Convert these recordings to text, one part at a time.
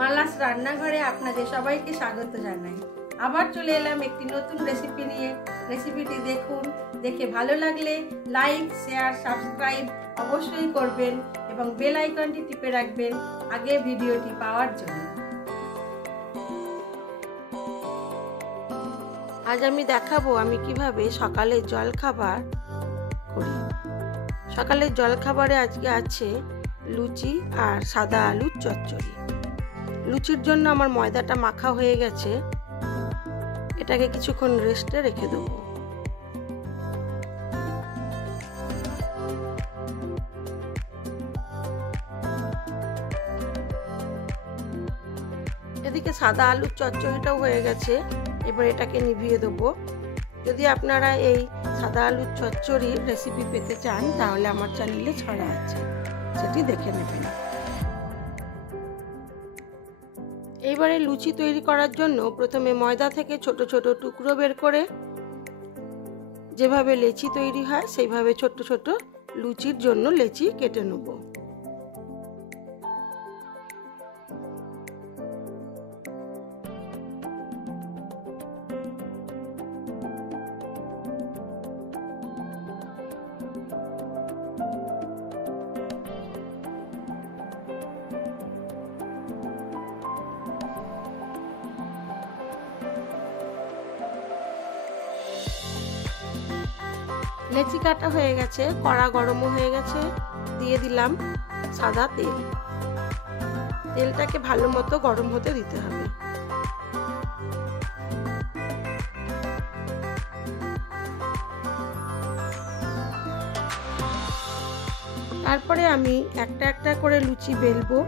মালাস রান্নাঘরে আপনাদের সবাইকে স্বাগত জানাই। আবার চলে এলাম একটি নতুন রেসিপি নিয়ে। রেসিপিটি দেখুন, দেখে ভালো লাগলে লাইক, শেয়ার, সাবস্ক্রাইব অবশ্যই করবেন এবং বেল আইকনটি টিপে রাখবেন আগে ভিডিওটি পাওয়ার জন্য। আজ আমি দেখাবো আমি কিভাবে সকালের জলখাবার করি। সকালের জলখাবারে আজকে আছে লুচি আর সাদা আলুর চচ্চড়ি। লুচির জন্য আমার ময়দাটা মাখা হয়ে গেছে, এটাকে কিছুক্ষণ রেস্টে রেখে দেব। এদিকে সাদা আলুর চচ্চড়িটাও হয়ে গেছে, এবার এটাকে নিভিয়ে দেবো। যদি আপনারা এই সাদা আলুর চচ্চড়ির রেসিপি পেতে চান তাহলে আমার চ্যানেলে ছড়া আছে, সেটি দেখে নেবেন। এইবারে লুচি তৈরি করার জন্য প্রথমে ময়দা থেকে ছোট ছোট টুকরো বের করে যেভাবে লেচি তৈরি হয় সেইভাবে ছোট ছোট লুচির জন্য লেচি কেটে নেব। লেচি কাটা হয়ে গেছে, কড়া গরমও হয়ে গেছে, দিয়ে দিলাম সাদা তেল। তেলটাকে ভালো মতো গরম হতে দিতে হবে। তারপরে আমি একটা একটা করে লুচি বেলবো,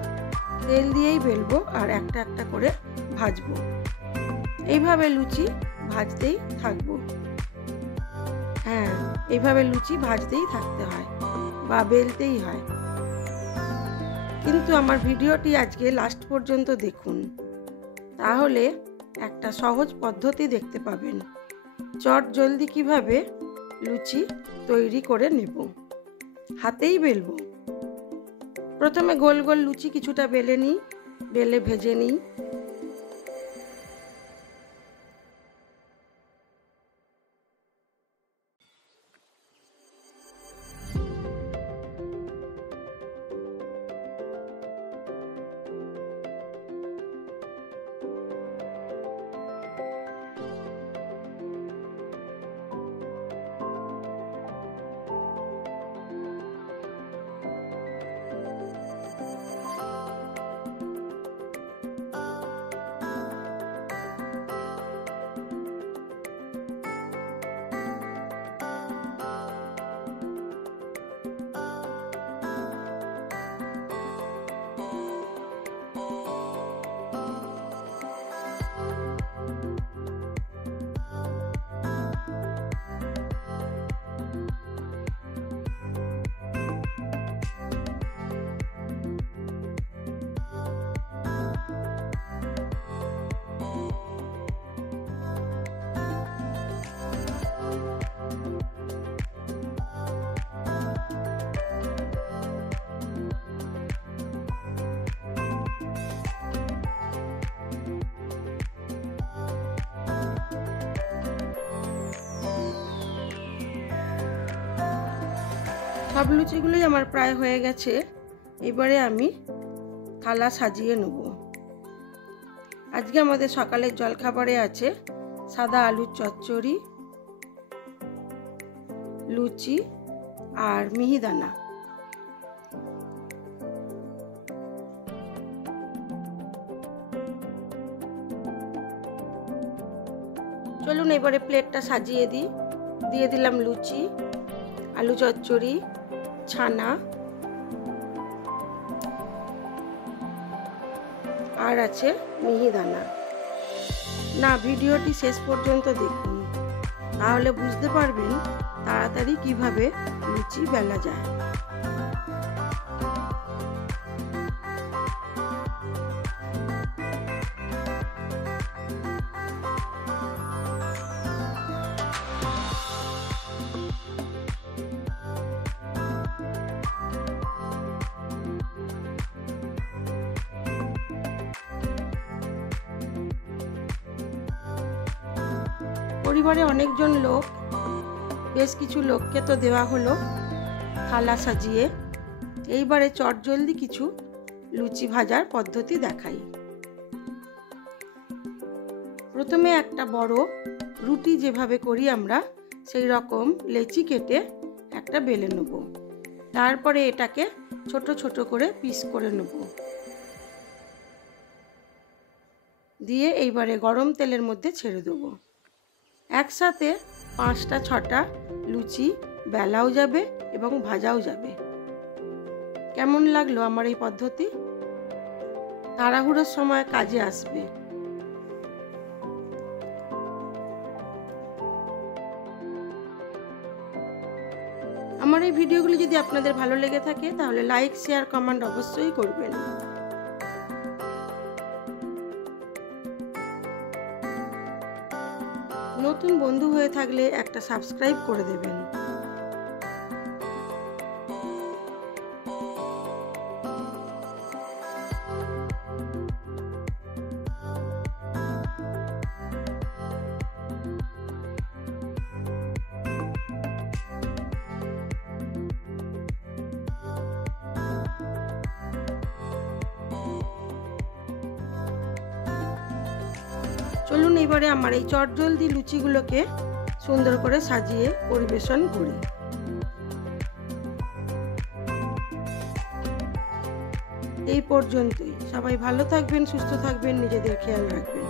তেল দিয়েই বেলবো আর একটা একটা করে ভাজবো। এইভাবে লুচি ভাজতেই থাকবো। হ্যাঁ, এইভাবে লুচি ভাজতেই থাকতে হয় বা বেলতেই হয়। কিন্তু আমার ভিডিওটি আজকে লাস্ট পর্যন্ত দেখুন, তাহলে একটা সহজ পদ্ধতি দেখতে পাবেন চট জলদি কিভাবে লুচি তৈরি করে নেব। হাতেই বেলবো। প্রথমে গোল গোল লুচি কিছুটা বেলে নিই, বেলে ভেজে নিই। সব লুচিগুলোই আমার প্রায় হয়ে গেছে। এবারে আমি থালা সাজিয়ে নেব। আজকে আমাদের সকালের জলখাবারে আছে সাদা আলুর চচ্চড়ি, লুচি আর মিহিদানা। চলুন এবারে প্লেটটা সাজিয়ে দিই। দিয়ে দিলাম লুচি, আলু চচ্চড়ি, ছানা আর আছে মিহিদানা। না, ভিডিওটি শেষ পর্যন্ত দেখুন, তাহলে বুঝতে পারবেন তাড়াতাড়ি কিভাবে লুচি বেলা যায়। পরিবারে অনেকজন লোক, বেশ কিছু লোককে তো দেওয়া হলো থালা সাজিয়ে। এইবারে চটজলদি কিছু লুচি ভাজার পদ্ধতি দেখাই। প্রথমে একটা বড় রুটি যেভাবে করি আমরা সেই রকম লেচি কেটে একটা বেলে নেব। তারপরে এটাকে ছোট ছোট করে পিস করে নেব। দিয়ে এইবারে গরম তেলের মধ্যে ছেড়ে দেব। একসাথে 5টা 6টা লুচি বেলাও যাবে এবং ভাজাও যাবে। কেমন লাগলো আমার এই পদ্ধতি? তাড়াহুড়োর সময় কাজে আসবে। আমার এই ভিডিওগুলি যদি আপনাদের ভালো লেগে থাকে তাহলে লাইক, শেয়ার, কমেন্ট অবশ্যই করবেন। নতুন বন্ধু হয়ে থাকলে একটা সাবস্ক্রাইব করে দেবেন। চলুন এবারে আমার এই চটজলদি লুচিগুলোকে সুন্দর করে সাজিয়ে পরিবেশন করি। এই পর্যন্তই। সবাই ভালো থাকবেন, সুস্থ থাকবেন, নিজেদের খেয়াল রাখবেন।